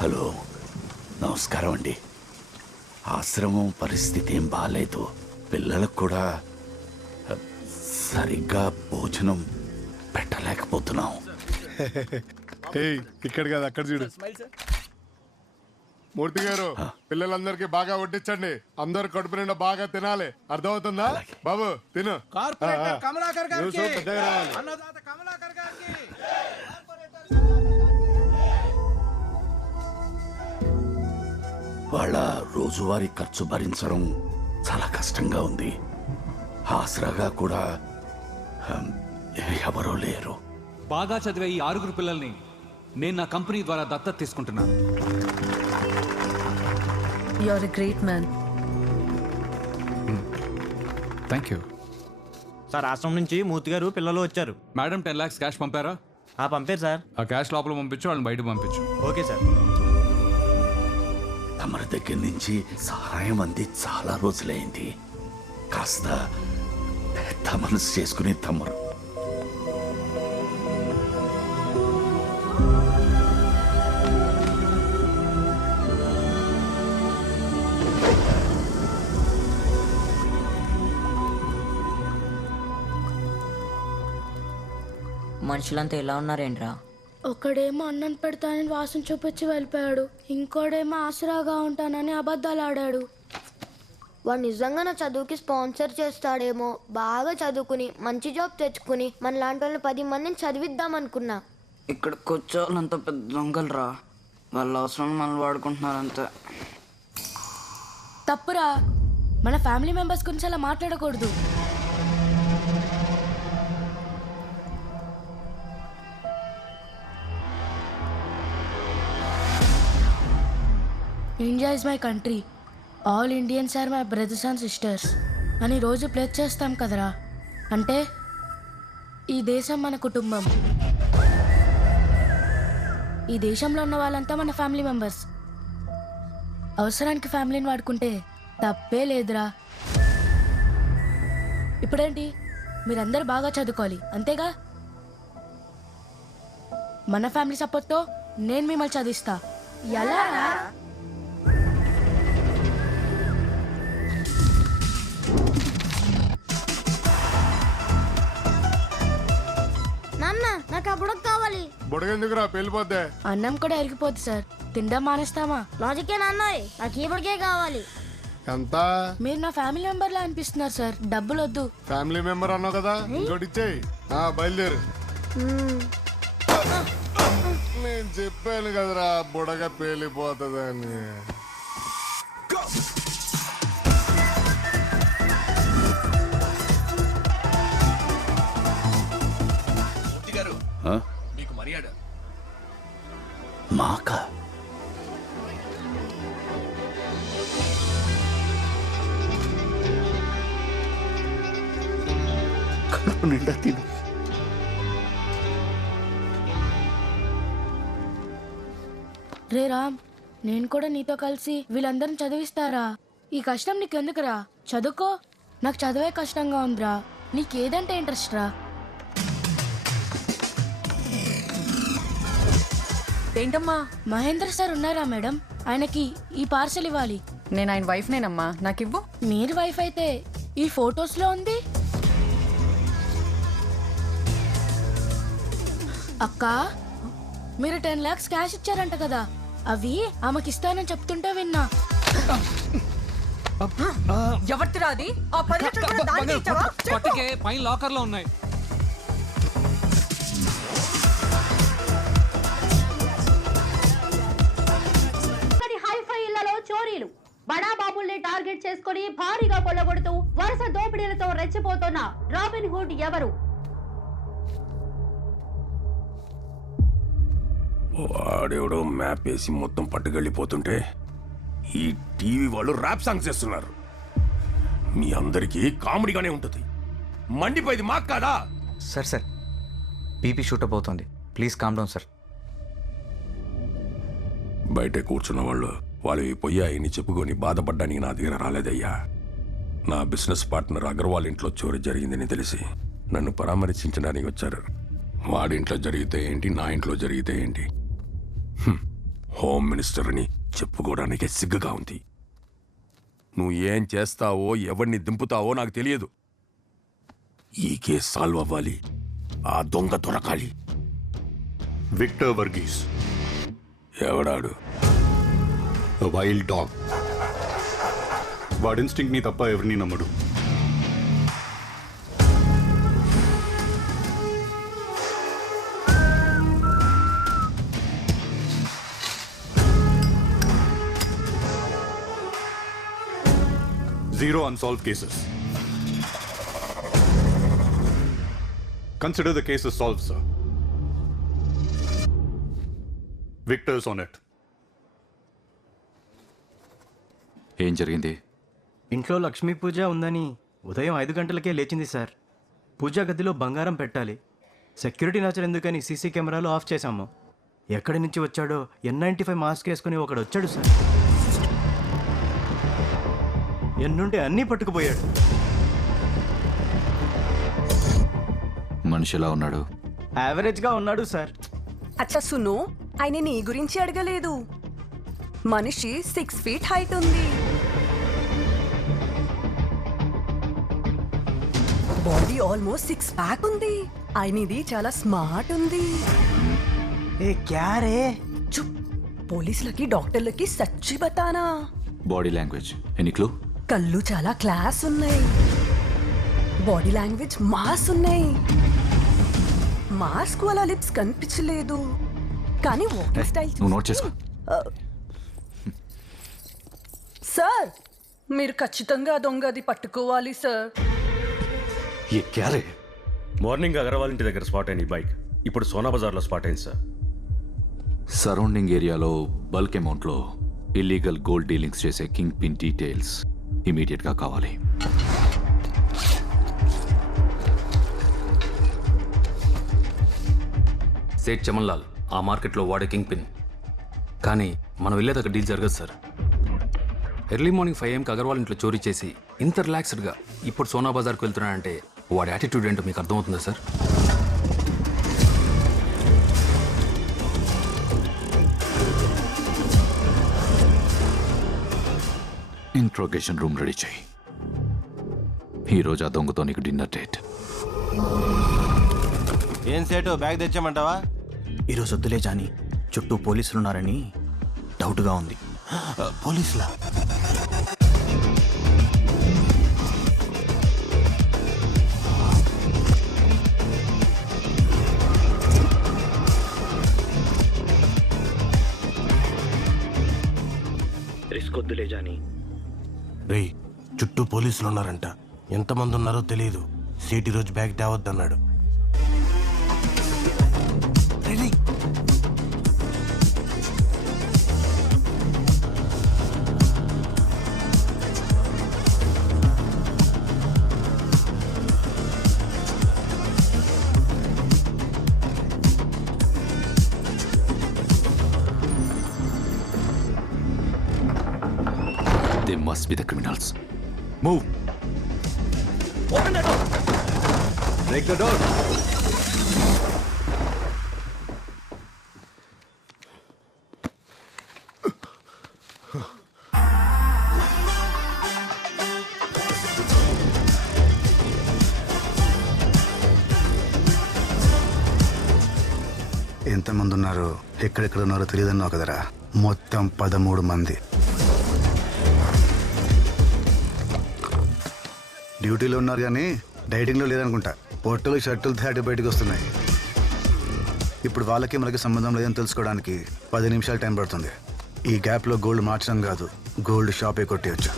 Hello, నమస్కారం అండి. ఆశ్రమం పరిస్థితి ఏం బాగాలేదు. పిల్లలకు కూడా సరిగ్గా భోజనం పెట్టలేకపోతున్నాం. ఇక్కడ కాదు, అక్కడ చూడు. మూర్తి గారు, పిల్లలందరికీ బాగా వడ్డించండి. అందరు కడుపు నిండా బాగా తినాలి. అర్థమవుతుందా? బాబు తిను. పెద్దగా రావాలి. వాళ్ళ రోజువారీ ఖర్చు భరించడం చాలా కష్టంగా ఉంది. ఆసరాగా కూడా ఎవరూ లేరు. బాగా చదివే ఈ 6 పిల్లల్ని నేను నా కంపెనీ ద్వారా దత్తత తీసుకుంటున్నాను. You are a great man. Thank you sir. ఆశ్రమం నుంచి మూర్తి గారు పిల్లలు వచ్చారు. మేడం 10 lakhs క్యాష్ పంపారా? పంపారు సార్. ఆ క్యాష్ లోపల పంపించు, వాళ్ళని బయట పంపించు. Okay sir. తమరి దగ్గర నుంచి సహాయం అంది చాలా రోజులైంది. కాస్త మనసు చేసుకుని తమరు మనుషులంతా ఎలా ఉన్నారేంట్రా? ఒకడేమో అన్నం పెడతానని వాసన చూపించి వెళ్ళిపోయాడు, ఇంకోడేమో ఆసరాగా ఉంటానని అబద్ధాలు ఆడాడు. వాడు నిజంగా నా చదువుకి స్పాన్సర్ చేస్తాడేమో. బాగా చదువుకుని మంచి జాబ్ తెచ్చుకుని మన లాంటి వాళ్ళని 10 మందిని చదివిద్దాం అనుకున్నా. ఇక్కడికి వచ్చేవాళ్ళంతా పెద్ద దొంగలరా. వాళ్ళ అవసరం మనల్ని వాడుకుంటున్నారంతే. తప్పురా, మన ఫ్యామిలీ మెంబర్స్ గురించి అలా మాట్లాడకూడదు. India is my country, all Indians are my brothers and sisters అని రోజు ప్లేస్ చేస్తాం కదరా. అంటే ఈ దేశం మన కుటుంబం. ఈ దేశంలో ఉన్న వాళ్ళంతా మన ఫ్యామిలీ మెంబర్స్. అవసరానికి ఫ్యామిలీని వాడుకుంటే తప్పే లేదురా. ఇప్పుడేంటి, మీరందరూ బాగా చదువుకోవాలి అంతేగా? మన ఫ్యామిలీ సపోర్ట్తో నేను మిమ్మల్ని చదివిస్తా. ఎలా? నాన్న, నాకు ఆ బుడగ కావాలి. బుడగెందుకురా, పెళ్ళిపోద్దే. అన్నం కూడా ఎరిగిపోద్ది సార్, తినడం మానేస్తామా? లాజికే నాన్నయ్, నాకు ఈ బుడగే కావాలి. ఎంత? మీరు నా ఫ్యామిలీ మెంబర్ లా అనిపిస్తున్నారు సార్, డబ్బులు వద్దు. ఫ్యామిలీ మెంబర్ అన్నావు కదా, ఇంకోటి ఇచ్చేయి. బయలుదేరు. నేను చెప్పాను కదరా బుడగ పేలిపోతుందని. మాక కడుపు నిండా తిను. రే రామ్, నేను కూడా నీతో కలిసి వీళ్ళందరిని చదివిస్తారా? ఈ కష్టం నీకెందుకురా? చదువుకో. నాకు చదివే కష్టంగా ఉందిరా. నీకేదంటే ఇంట్రెస్ట్ రా? ఏంటమ్మా? మహేంద్ర సార్ ఉన్నారా మేడం? ఆయనకి ఈ పార్సల్ ఇవ్వాలి. నేను ఆయన వైఫ్ నేనమ్మా, నాకు ఇవ్వు. మీరు వైఫ్ అయితే ఈ ఫొటోస్ లో ఉంది. అక్క, మీరు 10 lakhs క్యాష్ ఇచ్చారంట కదా, అవి ఆమెకి ఇస్తానని చెప్తుంటే విన్నా. ఎవరిదిరా అది? ఆ 10 లక్షలు కూడా దానికే ఇచ్చావా? పట్టుకే పైన లాకర్ లో ఉన్నాయి. హైఫై ఇళ్లలో చోరీలు. బడా బాబుల్ని టార్గెట్ చేసుకుని భారీగా కొల్లగొడుతూ వరుస దోపిడీలతో రెచ్చిపోతున్న రాబిన్ హుడ్ ఎవరు? వాడెవడో మ్యాప్ వేసి మొత్తం పట్టుకెళ్ళిపోతుంటే ఈ టీవీ వాళ్ళు ర్యాప్ సాంగ్స్ చేస్తున్నారు. మీ అందరికీ కామెడీగానే ఉంటుంది. మండిపోయింది మాకు కాదా? సార్ బీపీ షూటప్ అవుతుంది, ప్లీజ్ కామ్ డౌన్ సార్. బయటే కూర్చున్న వాళ్ళు పోయాయని చెప్పుకొని బాధపడ్డానికి నా దగ్గర రాలేదయ్యా. నా బిజినెస్ పార్ట్నర్ అగర్వాల్ ఇంట్లో చోరీ జరిగిందని తెలిసి నన్ను పరామర్శించడానికి వచ్చారు. వాడింట్లో జరిగితే ఏంటి, నా ఇంట్లో జరిగితే ఏంటి? హోమ్ మినిస్టర్ అని చెప్పుకోవడానికి సిగ్గుగా ఉంది. నువ్వు ఏం చేస్తావో ఎవరిని దింపుతావో నాకు తెలియదు. ఈ కేసు సాల్వ్ అవ్వాలి, ఆ దొంగ దొరకాలి. విక్టర్ వర్గీస్, ఎవడాడు? Wild dog. వాడి ఇన్స్టింక్ట్ ని తప్ప ఎవరిని నమ్మడు. Zero unsolved cases. Consider the case as solved, sir. Victor's on it. ఏం జరిగింది? ఇంట్లో లక్ష్మీ పూజ ఉందని ఉదయం 5 గంటలకే లేచింది సార్. పూజా గదిలో బంగారం పెట్టాలి. సెక్యూరిటీ నచ్చరు ఎందుకని సీసీ కెమెరాలు ఆఫ్ చేశాము. ఎక్కడి నుంచి వచ్చాడో N95 మాస్క్ వేసుకుని ఒకడు వచ్చాడు సార్. ఎన్నుంటే అన్నీ పట్టుకుపోయాడు. మనిషి ఎలా ఉన్నాడు? యావరేజ్గా ఉన్నాడు సార్. అచ్చా సును, ఆయన నీ గురించి అడగలేదు. మనిషి 6 feet హైట్ ఉంది. బాడీ ఆల్మోస్ట్ 6 pack ఉంది. ఆయనది చాలా స్మార్ట్ ఉంది. ఏ క్యారే చుప్, పోలీసులకి డాక్టర్లకి సచ్చి బతానా. Body language any clue? కళ్ళు చాలా క్లాస్ ఉన్నాయి. బాడీ లాంగ్వేజ్ మాస్ ఉన్నాయి. మాస్క్ వల్ల లిప్స్ కనిపించలేదు, కానీ వాకింగ్ స్టైల్ నువ్వు నోట్ చేసుకో. సార్, మీరు ఖచ్చితంగా దొంగది పట్టుకోవాలి సార్. ये क्या रे? మార్నింగ్ అగర్వాల్ ఇంటి దగ్గర స్పాట్ అయిన ఈ బైక్ ఇప్పుడు సోనా బజార్లో స్పాట్ అయింది సార్. సరౌండింగ్ ఏరియాలో బల్క్ అమౌంట్లో ఇల్లీగల్ గోల్డ్ డీలింగ్స్ చేసే కింగ్ పిన్ డీటెయిల్స్ ఇమీడియట్గా కావాలి. సేట్ చమన్ లాల్ ఆ మార్కెట్లో వాడే కింగ్ పిన్. కానీ మనం వెళ్ళేదాకా డీల్ జరగదు sir. Early morning 5 AM Agarwal ఇంట్లో చోరీ చేసి ఇంత రిలాక్స్డ్గా ఇప్పుడు సోనా బజార్కి వెళ్తున్నాడంటే వాడి యాటిట్యూడ్ ఏంటో మీకు అర్థమవుతుందా సార్? ఇంట్రోగేషన్ రూమ్ రెడీ చేయి. ఈరోజు ఆ దొంగతో నీకు డిన్నర్ డేట్. ఏం సేటు బ్యాగ్ తెచ్చామంటావా? ఈరోజు వద్దులే జాని, చుట్టూ పోలీసులు ఉన్నారని డౌట్గా ఉంది. పోలీసులా? రిస్క్ వద్దులే జాని. రే, చుట్టూ పోలీసులు ఉన్నారంట. ఎంతమంది ఉన్నారో తెలియదు. సేటి రోజు bag తేవద్దన్నాడు. They must be the criminals. Move! Open the door! Break the door! ఎంతమంది ఉన్నారో ఎక్కడెక్కడ ఉన్నారో తెలియదన్నావు కదరా. మొత్తం 13 మంది. డ్యూటీలో ఉన్నారు కానీ డైటింగ్లో లేదనుకుంటా. పొట్టలు షర్టులు దాటి బయటకు వస్తున్నాయి. ఇప్పుడు వాళ్ళకి మనకి సంబంధం లేదని తెలుసుకోవడానికి 10 నిమిషాలు టైం పడుతుంది. ఈ గ్యాప్లో గోల్డ్ మార్చడం కాదు, గోల్డ్ షాపే కొట్టేయచ్చు.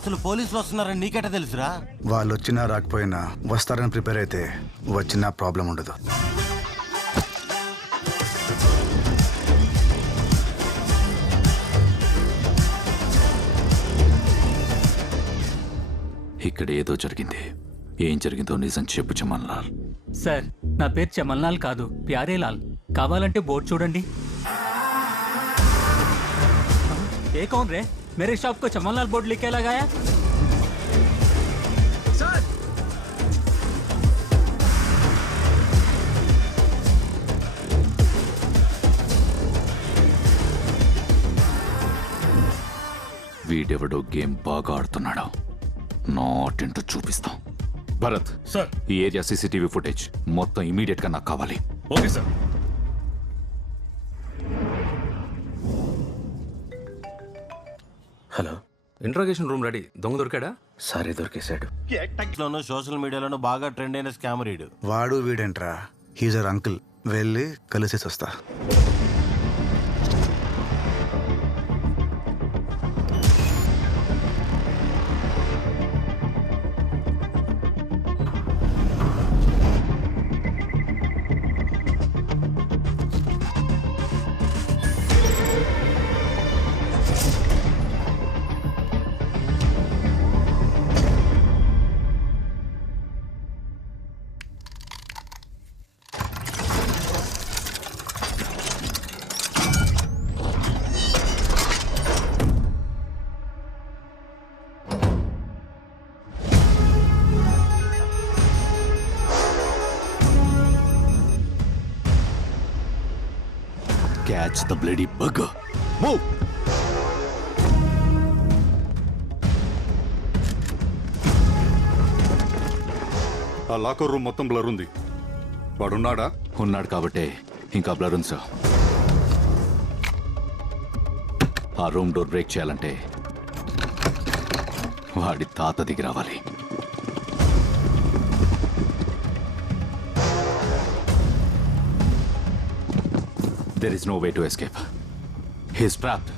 అసలు పోలీసులు వస్తున్నారని నీకెట తెలుసురా? వాళ్ళు వచ్చినా రాకపోయినా వస్తారని ప్రిపేర్ అయితే వచ్చినా ప్రాబ్లం ఉండదు. ఇక్కడ ఏదో జరిగింది. ఏం జరిగిందో నిజం చెప్పు చమన్ లాల్. సార్, నా పేరు చమన్ లాల్ కాదు, ప్యారేలాల్. కావాలంటే బోర్డు చూడండి. ఏ కౌన్ రే? मेरे शॉप को चमन लाल बोर्ड लिख के लगाया? सर! వీడెవడో గేమ్ బాగా ఆడుతున్నాడు. నాటింటూ చూపిస్తాం. భరత్ సార్, ఈ ఏరియా సీసీటీవీ ఫుటేజ్ మొత్తం ఇమీడియట్ గా నాకు కావాలి. Okay sir. Hello, interrogation room ready. దొంగ దొరికాడా? సారీ దొరికేశాడు. లోను సోషల్ మీడియాలోనూ బాగా ట్రెండ్ అయిన స్కామ్ రీడు. వాడు వీడేంట్రా, హీజర్ అంకుల్. వెళ్ళి కలిసేసి వస్తా. Catch the bloody bugger. Move! ఆ లాకర్ రూమ్ మొత్తం బ్లర్ ఉంది. వాడున్నాడా? ఉన్నాడు కాబట్టే ఇంకా బ్లర్ ఉంది సార్. ఆ రూమ్ డోర్ బ్రేక్ చేయాలంటే వాడి తాత దిగి రావాలి. There is no way to escape. He is trapped.